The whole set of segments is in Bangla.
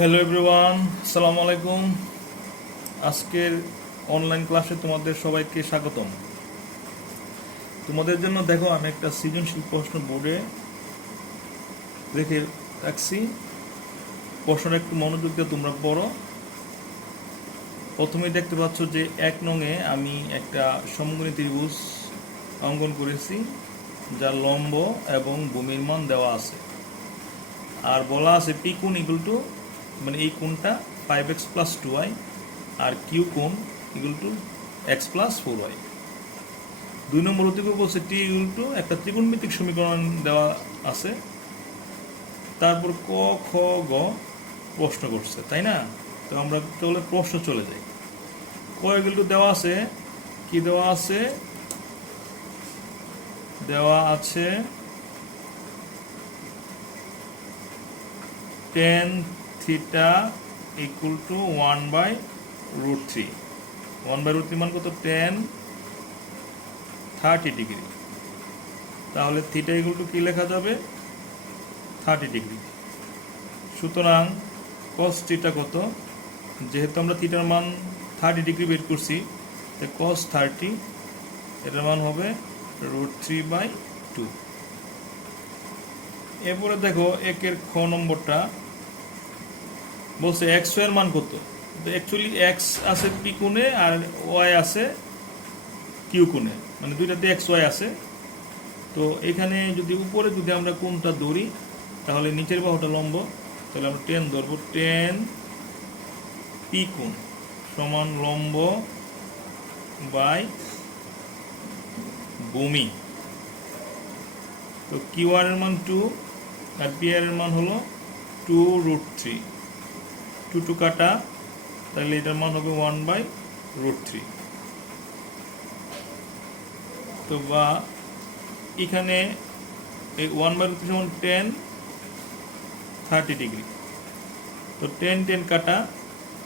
হ্যালো এভরিওয়ান, আসসালামু আলাইকুম। আজকের অনলাইন ক্লাসে তোমাদের সবাইকে স্বাগতম। তোমাদের জন্য দেখো আমি একটা সৃজনশীল প্রশ্ন বোর্ডে রেখে রাখছি। প্রশ্নটা একটু মনোযোগ দিয়ে তোমরা পড়ো। প্রথমেই দেখতে পাচ্ছ যে 1 নংয়ে আমি একটা সমকোণী ত্রিভুজ অঙ্কন করেছি, যার লম্ব এবং ভূমির মান দেওয়া আছে। আর বলা আছে পি কোণ ইকুয়াল টু, মানে এই কোণটা 5x + 2y, আর কিউ কোণ ইকুয়াল টু x + 4y। 2 নম্বর অতিক্রম বলছে টি ইকুয়াল টু একটা ত্রিকোণমিতিক সমীকরণ দেওয়া আছে। তারপর ক, খ, গ প্রশ্ন করছে, তাই না? তো আমরা চলে প্রশ্ন চলে যাই। ক ইকুয়াল টু দেওয়া আছে, কি দেওয়া আছে? দেওয়া আছে tan থিটা ইকুয়াল টু 1/√3। 1/√3 মান কত? tan 30 degree. তাহলে থিটা ইকুয়াল টু কি লেখা যাবে? 30 ডিগ্রি। সুতরাং cos থিটা কত? যেহেতু আমরা থিটার মান 30 ডিগ্রি বের করছি, তাই cos 30 এটার মান হবে √3/2। এরপরে দেখো একের খ নম্বরটা বলছে এক্স এর মান কত। অ্যাকচুয়ালি এক্স আছে পি কোণে আর ওয়াই আছে কিউ কোণে, মানে দুইটাতে এক্স ওয়াই আছে। তো এখানে যদি উপরে যদি আমরা কোণটা ধরি, তাহলে নিচের বাহুটা লম্ব, তাহলে আমরা টেন ধরবো। টেন পি কোণ সমান লম্ব বাই ভূমি। তো কিউ আর এর মান 2 আর পি আর এর মান হলো 2√3। 2 কাটা, তাহলে এটার মান হবে 1/√3। তো বা এখানে এই 1/√3 সমান 10 30 ডিগ্রি। তো 10 কাটা,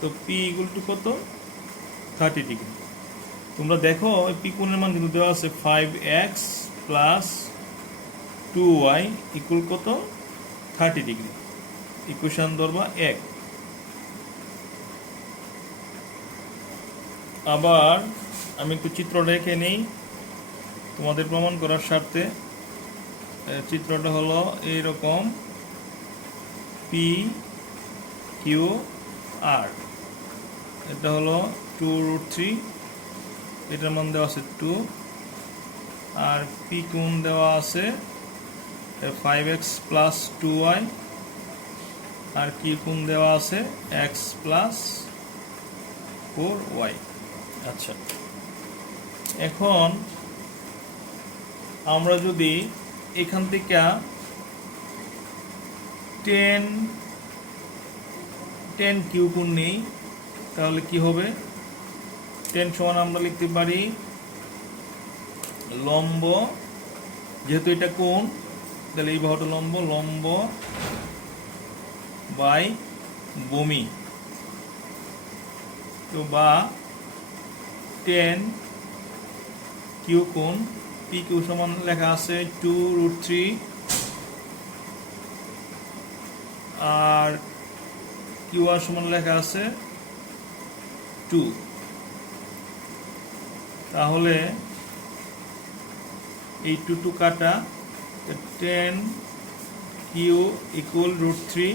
তো পি ইকুয়াল টু কত? 30 ডিগ্রি। তোমরা দেখো পি কোণের মান কিন্তু দেওয়া আছে 5x + 2y ইকুয়াল কত? 30 ডিগ্রি। ইকুয়েশন ধরবা 1। আবার আমি একটু চিত্র রেখে নেই তোমাদের প্রমাণ করার স্বার্থে। চিত্রটা হলো এইরকম, পি কিউ আর, এটা হলো 2√3, এটার মান দেওয়া আছে 2, আর পি কোণ দেওয়া আছে 5x + 2y, আর কিউ কোণ দেওয়া আছে x + 4y। আচ্ছা, এখন আমরা যদি এখান থেকে 10 কিউ কোণ নেই, তাহলে কি হবে? 10 সমান আমরা লিখতে পারি লম্ব, যেহেতু এটা কোণ, তাহলে এই বাহুটা লম্ব, লম্ব বাই ভূমি। তো বা 10 কিউ কোণ, পি কিউ সমান লেখা আছে 2√3, আর কিউ আর সমান লেখা আছে 2। তাহলে এই 2 কাটা, 10 কিউ ইকুয়াল √3,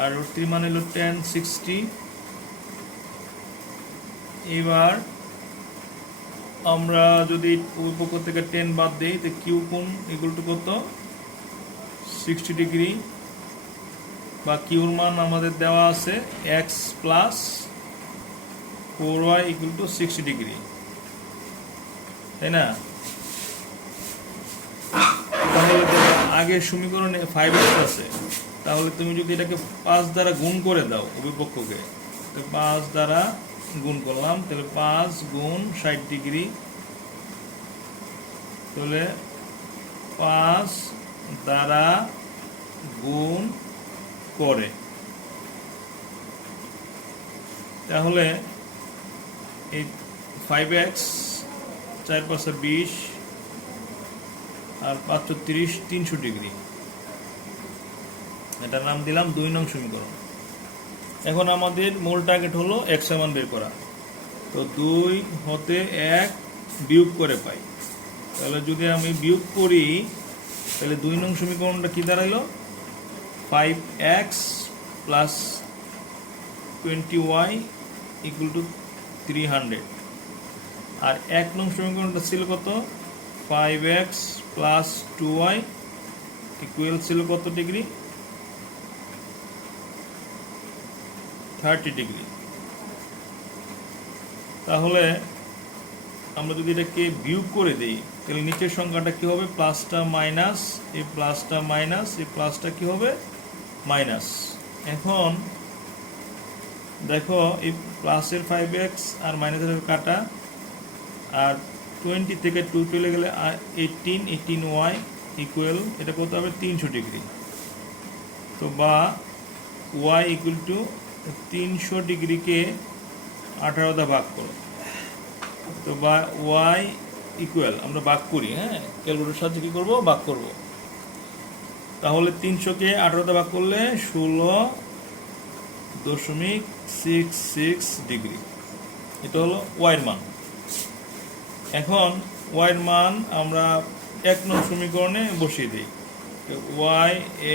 আর √3 মানে হলো 10 60। এবার আমরা যদি ওই পক্ষ থেকে 10 বাদ দিই, তো কিউ কোণ ইকুয়াল টু কত? 60 ডিগ্রি। বা কিউর মান আমাদের দেওয়া আছে x + 4y equal to 60 degree, তাই না? তাহলে আগের সমীকরণে 5x আছে, তাহলে তুমি যদি এটাকে 5 দ্বারা গুণ করে দাও উভয় পক্ষকে, তো 5 দ্বারা গুণ করলাম, তাহলে 5 গুণ 60 ডিগ্রি, তাহলে 5 দ্বারা গুণ করে, তাহলে এই 5x 4 × 5 = 20, আর 5 × 30 300 ডিগ্রি। এটার নাম দিলাম 2 নং সমীকরণ। এখন আমাদের মূল টার্গেট হলো x মান বের করা। তো 2 হতে 1 বিয়োগ করে পাই। তাহলে যদি আমি বিয়োগ করি তাহলে 2 নং সমীকরণটা কি দাঁড়াইলো? 5x plus 20y equal to 300। আর 1 নং সমীকরণটা ছিল কত? 5x প্লাস 2y ইকুয়াল ছিল কত ডিগ্রি? 30 ডিগ্রি। তাহলে আমরা যদি এটাকে বিয়োগ করে দেই তাহলে নিচের সংখ্যাটা কি হবে? প্লাসটা মাইনাস, এই প্লাসটা মাইনাস, এই প্লাসটা কি হবে? মাইনাস। এখন দেখো এই প্লাসের 5x আর মাইনাসের কাটা, আর 20 থেকে 2 চলে গেলে 18y ইকুয়াল এটা কত হবে? 300 ডিগ্রি। তো বা y ইকুয়াল টু 300 ডিগ্রিকে 18 দ্বারা ভাগ করো। তো বা y ইকুয়াল আমরা ভাগ করি, হ্যাঁ, ক্যালকুলেটরের সাহায্যে কি করব? ভাগ করব। তাহলে 300কে 18 দ্বারা ভাগ করলে 16.66 ডিগ্রি। এটা হলো y এর মান। এখন y এর মান আমরা 1 নং সমীকরণে বসিয়ে দিই। y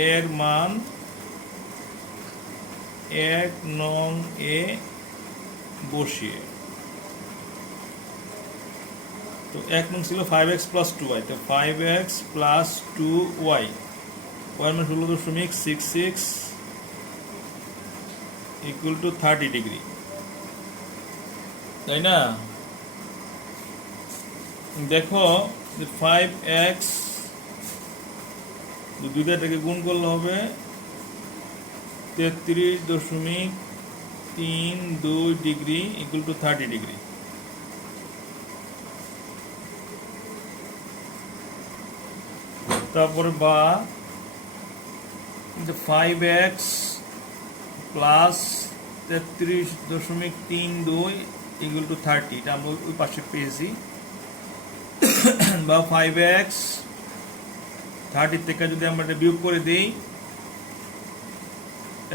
এর মান 1 নং এ বসিয়ে, তো 1 নং ছিল 5x প্লাস 2y, তো 5x প্লাস 2y, y এর মান 16.66 ইকুয়াল টু 30 ডিগ্রি, তাই না? দেখো যে 5x দুইটাকে গুণ করলে হবে 33.32 ডিগ্রি ইকুয়াল টু 30 ডিগ্রি। তারপরে বা 5x প্লাস 33.32 ইকুয়াল টু 30, এটা আমরা ওই পাশে পেয়েছি। বা 5x 30 থেকে যদি আমরা এটা বিয়োগ করে দেই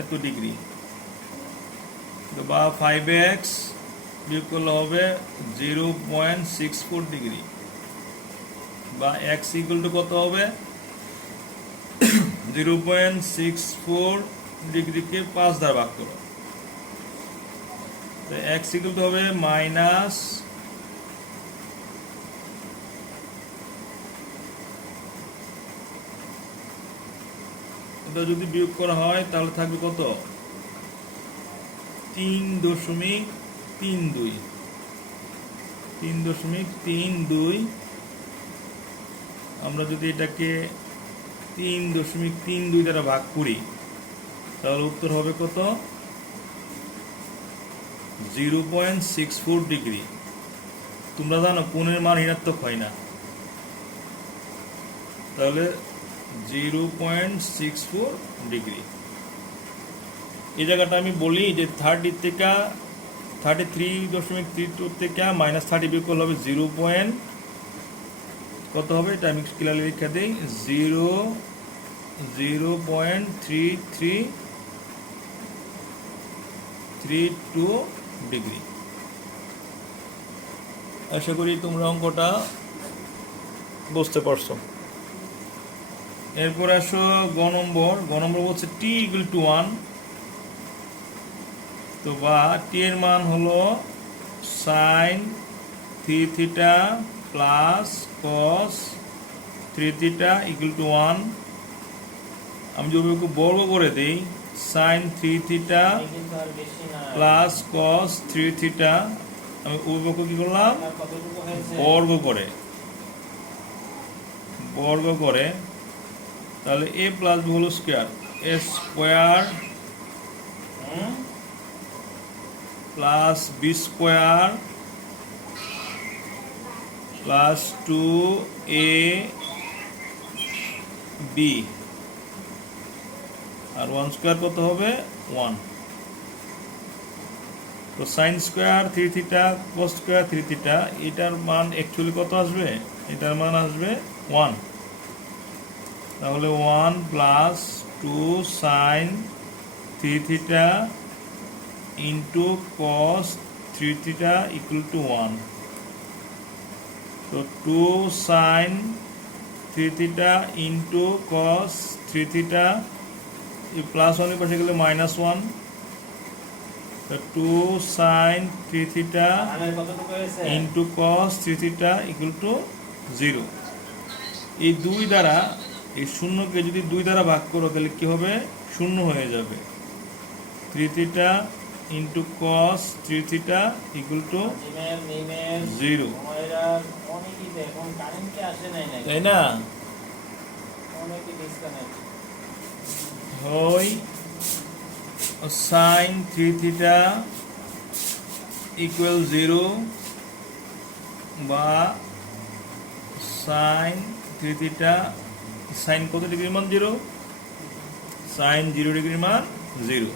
এত ডিগ্রি, বা 5x বিয়োগ করলে হবে 0.64 ডিগ্রি, বা x ইকুয়াল টু কত হবে? 0.64 ডিগ্রিকে 5 দ্বারা ভাগ করো। তো x ইকুয়াল টু হবে মাইনাস, এটা যদি বিয়োগ করা হয় তাহলে থাকবে কত? 3.32। 3.32 আমরা যদি এটাকে 3.32 দ্বারা ভাগ করি তাহলে উত্তর হবে কত? 0.64 ডিগ্রি। তোমরা জানো কোণের মান ঋণাত্মক হয় না, তাহলে 0.64 ডিগ্রি। এই জায়গাটা আমি বলি যে 30 থেকে 33.32 থেকে মাইনাস 30 বিয়োগ করলে হবে 0. কত হবে? এটা আমি ক্লিয়ারলি লিখে দিই, 0.3332 ডিগ্রি। আশা করি তোমরা অঙ্কটা বুঝতে পারছো। এরপর আসো গ নম্বর বলছে t ইকুয়াল টু 1। তো বা t এর মান হলো sin 3 theta plus cos 3 theta equal to 1। আমি যদি ওকে বর্গ করে দেই, sin 3 theta plus cos 3 theta, আমি উভয়কে কি করলাম? বর্গ করে, তাহলে a plus b whole square, a square plus b square plus 2ab, আর 1 স্কোয়ার কত হবে? 1। তো sine square 3 theta cos square 3 theta, এটার মান অ্যাকচুয়ালি কত আসবে? এটার মান আসবে 1। তাহলে 1 plus 2 sin 3 theta into cos 3 theta equal to 1. So 2 sin 3 theta into cos 3 theta, plus 1 এর পাশে গেলে -1. So 2 sin 3 theta into cos 3 theta equal to 0. এই দুই দ্বারা এই শূন্যকে যদি 2 দ্বারা ভাগ করো তাহলে কি হবে? শূন্য হয়ে যাবে। 3 theta into cos 3 theta equal to 0. তাই না? হয় sin 3 theta equal 0 বা sin 3 theta, sin কত ডিগ্রির মান 0? sin 0 ডিগ্রির মান 0.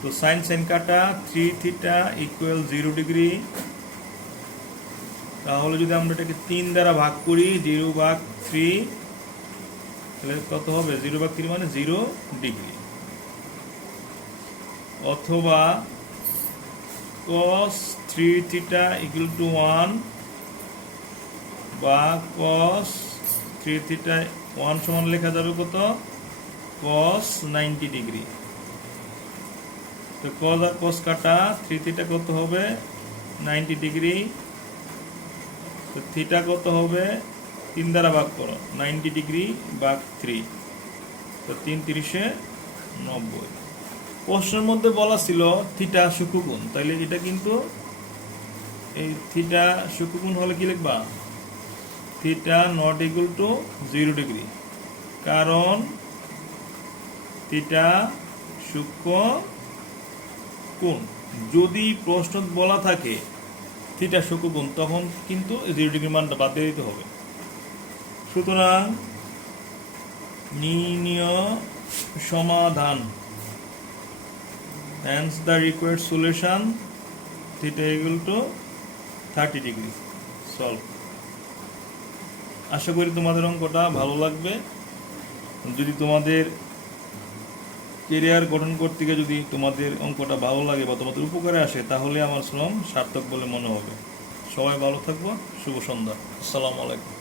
তো sin কাটা 3 theta equal 0 ডিগ্রি। তাহলে যদি আমরা এটাকে 3 দ্বারা ভাগ করি, 0/3, তাহলে কত হবে? 0/3 মানে 0 ডিগ্রি। অথবা cos 3 theta equal to 1 বা cos 3 theta 1 সমান লেখা যাবে কত? cos 90 degree. তো cos আর cos কাটা 3 theta কত হবে? 90 ডিগ্রি। তো থিটা কত হবে? 3 দ্বারা ভাগ করো, 90 ডিগ্রি ভাগ 3, তো 3 3 90। প্রশ্নের মধ্যে বলা ছিল থিটা সূক্ষ্মকোণ, তাইলে এটা কিন্তু এই থিটা সূক্ষ্মকোণ হলে কি লিখবা? Theta not equal to 0 degree, কারণ থিটা সূক্ষ্মকোণ। যদি প্রশ্ন বলা থাকে থিটা সূক্ষ্মকোণ, তখন কিন্তু 0 ডিগ্রি মানটা বাদ দিয়ে দিতে হবে। সুতরাং নির্ণীয় সমাধান, hence the required solution theta equal to 30 degree solve. আশা করি তোমাদের অঙ্কটা ভালো লাগবে। যদি তোমাদের কেরিয়ার গঠন করতে গিয়ে যদি তোমাদের অঙ্কটা ভালো লাগে বা তোমাদের উপকারে আসে, তাহলে আমার শ্রম সার্থক বলে মনে হবে। সবাই ভালো থাকবো। শুভ সন্ধ্যা। আসসালামু আলাইকুম।